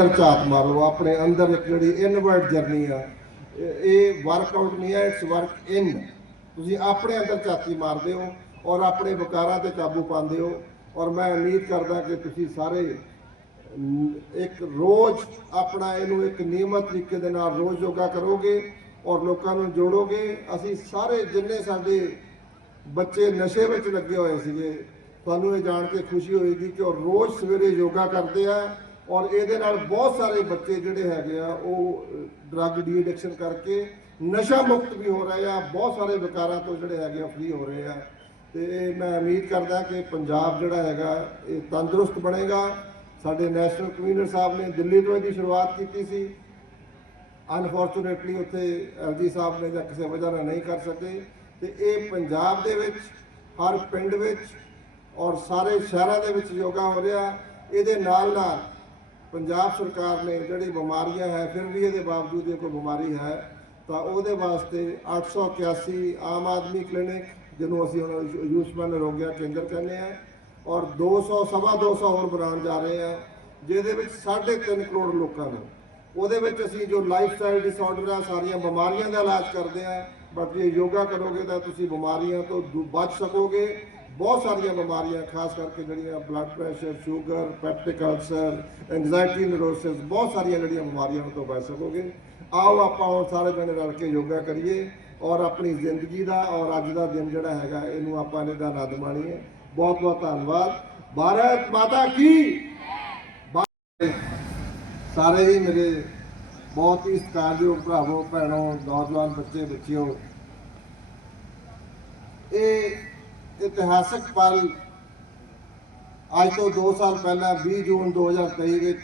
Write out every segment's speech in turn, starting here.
ਅੰਦਰ ਝਾਤ ਮਾਰ ਲਓ, ਆਪਣੇ ਅੰਦਰ ਇੱਕ ਜਿਹੜੀ ਇਨਵਰਟ ਜਰਨੀ ਆ, ਇਹ- ਇਹ ਵਰਕਆਊਟ ਨਹੀਂ ਹੈ ਇਟਸ ਵਰਕ ਇਨ ਤੁਸੀਂ ਆਪਣੇ ਅੰਦਰ ਝਾਤੀ ਮਾਰਦੇ ਹੋ ਔਰ ਆਪਣੇ ਵਿਕਾਰਾਂ ਤੇ ਕਾਬੂ ਪਾਉਂਦੇ ਹੋ ਔਰ ਮੈਂ ਉਮੀਦ ਕਰਦਾ ਕਿ ਤੁਸੀਂ ਸਾਰੇ ਇੱਕ ਰੋਜ਼ ਆਪਣਾ ਇਹਨੂੰ ਇੱਕ ਨਿਯਮਤ ਤਰੀਕੇ ਦੇ ਨਾਲ ਰੋਜ਼ ਯੋਗਾ ਕਰੋਗੇ ਔਰ ਲੋਕਾਂ ਨੂੰ ਜੋੜੋਗੇ। ਅਸੀਂ ਸਾਰੇ ਜਿੰਨੇ ਸਾਡੇ ਬੱਚੇ ਨਸ਼ੇ ਵਿੱਚ ਲੱਗੇ ਹੋਏ ਸੀਗੇ, ਤੁਹਾਨੂੰ ਇਹ ਜਾਣ ਕੇ ਖੁਸ਼ੀ ਹੋਏਗੀ ਕਿ ਉਹ ਰੋਜ਼ ਸਵੇਰੇ ਯੋਗਾ ਕਰਦੇ ਆ ਔਰ ਇਹਦੇ ਨਾਲ ਬਹੁਤ ਸਾਰੇ ਬੱਚੇ ਜਿਹੜੇ ਹੈਗੇ ਆ, ਉਹ ਡਰੱਗ ਡੀ ਐਡਿਕਸ਼ਨ ਕਰਕੇ ਨਸ਼ਾ ਮੁਕਤ ਵੀ ਹੋ ਰਹੇ ਆ, ਬਹੁਤ ਸਾਰੇ ਵਿਕਾਰਾਂ ਤੋਂ ਜਿਹੜੇ ਹੈਗੇ ਆ ਫ੍ਰੀ ਹੋ ਰਹੇ ਆ। ਤੇ ਮੈਂ ਉਮੀਦ ਕਰਦਾ ਕਿ ਪੰਜਾਬ ਜਿਹੜਾ ਹੈਗਾ, ਇਹ ਤੰਦਰੁਸਤ ਬਣੇਗਾ। ਸਾਡੇ ਨੈਸ਼ਨਲ ਕਨਵੀਨਰ ਸਾਹਿਬ ਨੇ ਦਿੱਲੀ ਤੋਂ ਇਹਦੀ ਸ਼ੁਰੂਆਤ ਕੀਤੀ ਸੀ। ਅਨਫੋਰਚੂਨੇਟਲੀ ਉੱਥੇ ਐਲਜੀ ਸਾਹਿਬ ਨੇ ਜਾਂ ਕਿਸੇ ਵਜ੍ਹਾ ਨਾਲ ਨਹੀਂ ਕਰ ਸਕੇ। ਤੇ ਇਹ ਪੰਜਾਬ ਦੇ ਵਿੱਚ, ਹਰ ਪਿੰਡ ਵਿੱਚ ਔਰ ਸਾਰੇ ਸ਼ਹਿਰਾਂ ਦੇ ਵਿੱਚ ਯੋਗਾ ਹੋ ਰਿਹਾ। ਇਹਦੇ ਨਾਲ ਨਾਲ ਪੰਜਾਬ ਸਰਕਾਰ ਨੇ ਜਿਹੜੀ ਬਿਮਾਰੀਆਂ ਹੈ, ਫਿਰ ਵੀ ਇਹਦੇ ਬਾਵਜੂਦ ਇਹ ਕੋਈ ਬਿਮਾਰੀ ਹੈ, ਤਾਂ ਉਹਦੇ ਵਾਸਤੇ 881 ਆਮ ਆਦਮੀ ਕਲੀਨਿਕ, ਜਿਹਨੂੰ ਅਸੀਂ ਹੁਣ ਆਯੁਸ਼ਮਾਨ ਰੋਗਿਆ ਕੇਂਦਰ ਕਹਿੰਦੇ ਆ ਔਰ 200 ਸਵਾ 200 ਹੋਰ ਬਣਾਉਣ ਜਾ ਰਹੇ ਆ ਜਿਹਦੇ ਵਿੱਚ 3.5 ਕਰੋੜ ਲੋਕਾਂ ਨੂੰ। ਉਹਦੇ ਵਿੱਚ ਅਸੀਂ ਜੋ ਲਾਈਫ ਸਟਾਈਲ ਡਿਸਆਰਡਰ ਆ, ਸਾਰੀਆਂ ਬਿਮਾਰੀਆਂ ਦਾ ਇਲਾਜ ਕਰਦੇ ਆ ਬਟ ਜੇ ਯੋਗਾ ਕਰੋਗੇ ਤਾਂ ਤੁਸੀਂ ਬਿਮਾਰੀਆਂ ਤੋਂ ਦੂ- ਬਚ ਸਕੋਗੇ ਬਹੁਤ ਸਾਰੀਆਂ ਬਿਮਾਰੀਆਂ, ਖਾਸ ਕਰਕੇ ਜਿਹੜੀਆਂ blood pressure sugar peptic ulcer anxiety neurosis ਬਹੁਤ ਸਾਰੀਆਂ ਜਿਹੜੀਆਂ ਬਿਮਾਰੀਆਂ ਤੋਂ ਬਚ ਸਕੋਗੇ। ਆਓ ਆਪਾਂ ਹੁਣ ਸਾਰੇ ਜਣੇ ਰਲ ਕੇ ਯੋਗਾ ਕਰੀਏ ਔਰ ਆਪਣੀ ਜ਼ਿੰਦਗੀ ਦਾ ਔਰ ਅੱਜ ਦਾ ਦਿਨ ਜਿਹੜਾ ਹੈਗਾ, ਇਹਨੂੰ ਆਪਾਂ ਇਹਦਾ ਆਨੰਦ ਮਾਣੀਏ। ਬਹੁਤ ਬਹੁਤ ਧੰਨਵਾਦ। ਭਾਰਤ ਮਾਤਾ ਕੀ? ਸਾਰੇ ਹੀ ਮੇਰੇ ਬਹੁਤ ਹੀ ਸਤਿਕਾਰਯੋਗ ਭਰਾਵੋ, ਭੈਣੋ, ਨੌਜਵਾਨ ਬੱਚੇ, ਬੱਚਿਓ। ਇਹ ਇਤਿਹਾਸਕ ਪਲ ਅੱਜ ਤੋਂ 2 ਸਾਲ ਪਹਿਲਾਂ 20 ਜੂਨ 2023 ਵਿੱਚ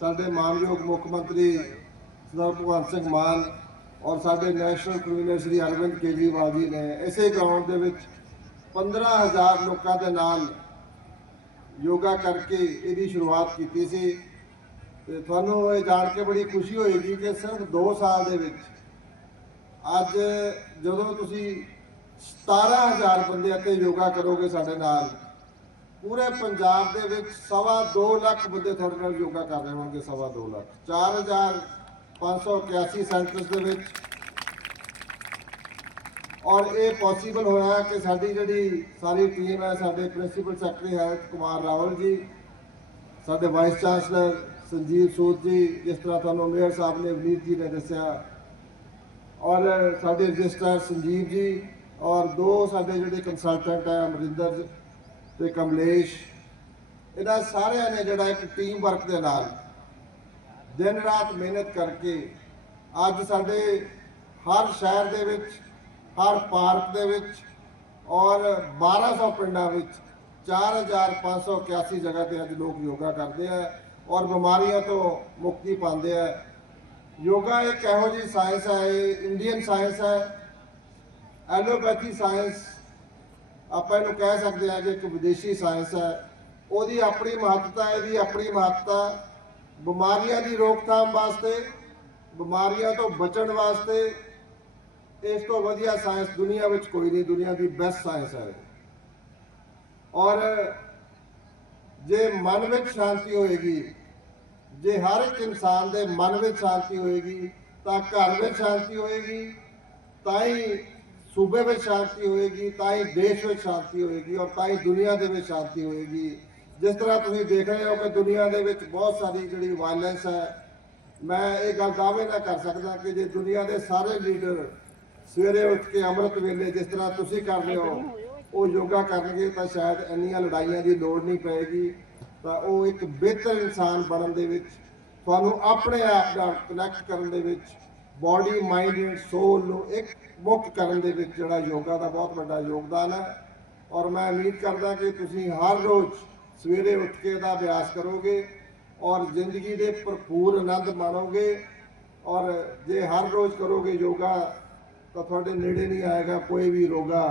ਸਾਡੇ ਮਾਨਯੋਗ ਮੁੱਖ ਮੰਤਰੀ ਸਰਦਾਰ ਭਗਵੰਤ ਸਿੰਘ ਮਾਨ ਔਰ ਸਾਡੇ ਨੈਸ਼ਨਲ ਕਨਵੀਨਰ ਸ੍ਰੀ ਅਰਵਿੰਦ ਕੇਜਰੀਵਾਲ ਜੀ ਨੇ ਇਸੇ ਗਰਾਊਂਡ ਦੇ ਵਿੱਚ 15000 ਲੋਕਾਂ ਦੇ ਨਾਲ ਯੋਗਾ ਕਰਕੇ ਇਹਦੀ ਸ਼ੁਰੂਆਤ ਕੀਤੀ ਸੀ। ਤੇ ਤੁਹਾਨੂੰ ਇਹ ਜਾਣ ਕੇ ਬੜੀ ਖੁਸ਼ੀ ਹੋਏਗੀ ਕਿ ਸਿਰਫ 2 ਸਾਲ ਦੇ ਵਿੱਚ ਅੱਜ ਜਦੋਂ ਤੁਸੀਂ 17000 ਬੰਦੇ ਇੱਥੇ ਯੋਗਾ ਕਰੋਗੇ ਸਾਡੇ ਨਾਲ। ਪੂਰੇ ਪੰਜਾਬ ਦੇ ਵਿੱਚ ਸਵਾ 2 ਲੱਖ ਬੰਦੇ ਤੁਹਾਡੇ ਨਾਲ ਯੋਗਾ ਕਰ ਰਹੇ ਹੋਣਗੇ, ਸਵਾ 2 ਲੱਖ। 4581 ਸੈਂਟਰਸ ਦੇ ਵਿੱਚ। ਔਰ ਇਹ ਪੋਸੀਬਲ ਹੋਇਆ ਕਿ ਸਾਡੀ ਜਿਹੜੀ ਸਾਰੀ ਟੀਮ ਹੈ, ਸਾਡੇ ਪ੍ਰਿੰਸੀਪਲ ਸੈਕਟਰੀ ਹੈ, ਕੁਮਾਰ ਰਾਵਲ ਜੀ, ਸਾਡੇ ਵਾਈਸ ਚਾਂਸਲਰ ਸੰਜੀਵ ਸੂਦ ਜੀ, ਜਿਸ ਤਰ੍ਹਾਂ ਤੁਹਾਨੂੰ ਮੇਅਰ ਸਾਹਿਬ ਨੇ ਵਨੀਤ ਜੀ ਨੇ ਦੱਸਿਆ। ਔਰ ਸਾਡੇ ਰਜਿਸਟਰ ਸੰਜੀਵ ਜੀ ਔਰ ਦੋ ਸਾਡੇ ਜਿਹੜੇ ਕੰਸਲਟੈਂਟ ਹੈ, ਅਮਰਿੰਦਰ ਤੇ ਕਮਲੇਸ਼ ਇਹਨਾਂ ਸਾਰਿਆਂ ਨੇ ਜਿਹੜਾ ਇੱਕ ਟੀਮ ਵਰਕ ਦੇ ਨਾਲ ਦਿਨ ਰਾਤ ਮਿਹਨਤ ਕਰਕੇ ਅੱਜ ਸਾਡੇ ਹਰ ਸ਼ਹਿਰ ਦੇ ਵਿੱਚ, ਹਰ ਪਾਰਕ ਦੇ ਵਿੱਚ ਔਰ 1200 ਪਿੰਡਾਂ ਵਿੱਚ 4581 ਜਗ੍ਹਾ ਤੇ ਅੱਜ ਲੋਕ ਯੋਗਾ ਕਰਦੇ ਆ ਔਰ ਬਿਮਾਰੀਆਂ ਤੋਂ ਮੁਕਤੀ ਪਾਉਂਦੇ ਆ। ਯੋਗਾ ਇੱਕ ਇਹੋ ਜਿਹੀ ਸਾਇੰਸ ਹੈ, ਇਹ ਇੰਡੀਅਨ ਸਾਇੰਸ ਹੈ। ਐਲੋਪੈਥੀ ਸਾਇੰਸ ਆਪਾਂ ਇਹਨੂੰ ਕਹਿ ਸਕਦੇ ਹਾਂ ਕਿ ਇੱਕ ਵਿਦੇਸ਼ੀ ਸਾਇੰਸ ਹੈ। ਉਹਦੀ ਆਪਣੀ ਮਹੱਤਤਾ ਹੈ, ਇਹਦੀ ਆਪਣੀ ਮਹੱਤਤਾ ਬਿਮਾਰੀਆਂ ਦੀ ਰੋਕਥਾਮ ਵਾਸਤੇ ਬਿਮਾਰੀਆਂ ਤੋਂ ਬਚਣ ਵਾਸਤੇ ਇਸ ਤੋਂ ਵਧੀਆ ਸਾਇੰਸ ਦੁਨੀਆ ਵਿੱਚ ਕੋਈ ਨਹੀਂ ਦੁਨੀਆ ਦੀ ਬੈਸਟ ਸਾਇੰਸ ਹੈ। ਔਰ ਜੇ ਮਨ ਵਿੱਚ ਸ਼ਾਂਤੀ ਹੋਏਗੀ ਜੇ ਹਰ ਇੱਕ ਇਨਸਾਨ ਦੇ ਮਨ ਵਿੱਚ ਸ਼ਾਂਤੀ ਹੋਏਗੀ ਤਾਂ ਘਰ ਵਿੱਚ ਸ਼ਾਂਤੀ ਹੋਏਗੀ ਤਾਂ ਹੀ ਸੂਬੇ ਵਿੱਚ ਸ਼ਾਂਤੀ ਹੋਏਗੀ, ਤਾਂ ਹੀ ਦੇਸ਼ ਵਿੱਚ ਸ਼ਾਂਤੀ ਹੋਏਗੀ ਔਰ ਤਾਂ ਹੀ ਦੁਨੀਆ ਦੇ ਵਿੱਚ ਸ਼ਾਂਤੀ ਹੋਏਗੀ। ਜਿਸ ਤਰ੍ਹਾਂ ਤੁਸੀਂ ਦੇਖ ਰਹੇ ਹੋ ਕਿ ਦੁਨੀਆ ਦੇ ਵਿੱਚ ਬਹੁਤ ਸਾਰੀ ਜਿਹੜੀ ਵਾਇਲੈਂਸ ਹੈ, ਮੈਂ ਇਹ ਗੱਲ ਦਾਅਵੇ ਨਾ ਕਰ ਸਕਦਾ ਕਿ ਜੇ ਦੁਨੀਆ ਦੇ ਸਾਰੇ ਲੀਡਰ ਸਵੇਰੇ ਉੱਠ ਕੇ ਅੰਮ੍ਰਿਤ ਵੇਲੇ ਜਿਸ ਤਰ੍ਹਾਂ ਤੁਸੀਂ ਕਰ ਰਹੇ ਹੋ, ਉਹ ਯੋਗਾ ਕਰਨਗੇ, ਤਾਂ ਸ਼ਾਇਦ ਇੰਨੀਆਂ ਲੜਾਈਆਂ ਦੀ ਲੋੜ ਨਹੀਂ ਪਏਗੀ। ਤਾਂ ਉਹ ਇੱਕ ਬਿਹਤਰ ਇਨਸਾਨ ਬਣਨ ਦੇ ਵਿੱਚ, ਤੁਹਾਨੂੰ ਆਪਣੇ ਆਪ ਨਾਲ ਕਨੈਕਟ ਕਰਨ ਦੇ ਵਿੱਚ ਬਾਡੀ ਮਾਈਂਡ ਸੋਲ ਨੂੰ ਇੱਕ ਮੁਕਤ ਕਰਨ ਦੇ ਵਿੱਚ ਜਿਹੜਾ ਯੋਗਾ ਦਾ ਬਹੁਤ ਵੱਡਾ ਯੋਗਦਾਨ ਹੈ। ਔਰ ਮੈਂ ਉਮੀਦ ਕਰਦਾ ਕਿ ਤੁਸੀਂ ਹਰ ਰੋਜ਼ ਸਵੇਰੇ ਉੱਠ ਕੇ ਇਹਦਾ ਅਭਿਆਸ ਕਰੋਗੇ ਔਰ ਜ਼ਿੰਦਗੀ ਦੇ ਭਰਪੂਰ ਆਨੰਦ ਮਾਣੋਗੇ। ਔਰ ਜੇ ਹਰ ਰੋਜ਼ ਕਰੋਗੇ ਯੋਗਾ, ਤਾਂ ਤੁਹਾਡੇ ਨੇੜੇ ਨਹੀਂ ਆਏਗਾ ਕੋਈ ਵੀ ਰੋਗਾ।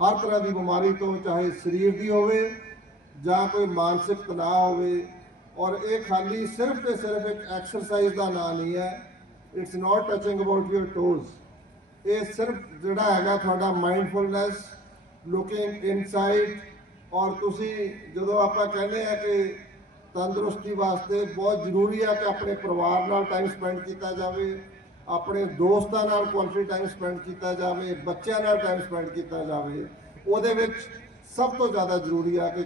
ਹਰ ਤਰ੍ਹਾਂ ਦੀ ਬਿਮਾਰੀ ਤੋਂ ਚਾਹੇ ਸਰੀਰ ਦੀ ਹੋਵੇ ਜਾਂ ਕੋਈ ਮਾਨਸਿਕ ਤਣਾਅ ਹੋਵੇ। ਔਰ ਇਹ ਖਾਲੀ ਸਿਰਫ ਤੇ ਸਿਰਫ ਇੱਕ ਐਕਸਰਸਾਈਜ਼ ਦਾ ਨਾਂ ਨਹੀਂ ਹੈ। It's not touching about your toes ਇਹ ਸਿਰਫ ਜਿਹੜਾ ਹੈਗਾ ਤੁਹਾਡਾ ਮਾਈਂਡਫੁਲਨੈਸ ਲੁਕਿੰਗ ਇਨਸਾਈਡ ਔਰ ਤੁਸੀਂ ਜਦੋਂ ਆਪਾਂ ਕਹਿੰਦੇ ਆ ਕਿ ਤੰਦਰੁਸਤੀ ਵਾਸਤੇ ਬਹੁਤ ਜ਼ਰੂਰੀ ਆ ਕਿ ਆਪਣੇ ਪਰਿਵਾਰ ਨਾਲ ਟਾਈਮ ਸਪੈਂਡ ਕੀਤਾ ਜਾਵੇ, ਆਪਣੇ ਦੋਸਤਾਂ ਨਾਲ ਕੁਆਲਿਟੀ ਟਾਈਮ ਸਪੈਂਡ ਕੀਤਾ ਜਾਵੇ, ਬੱਚਿਆਂ ਨਾਲ ਟਾਈਮ ਸਪੈਂਡ ਕੀਤਾ ਜਾਵੇ, ਉਹਦੇ ਵਿੱਚ ਸਭ ਤੋਂ ਜ਼ਿਆਦਾ ਜ਼ਰੂਰੀ ਆ ਕਿ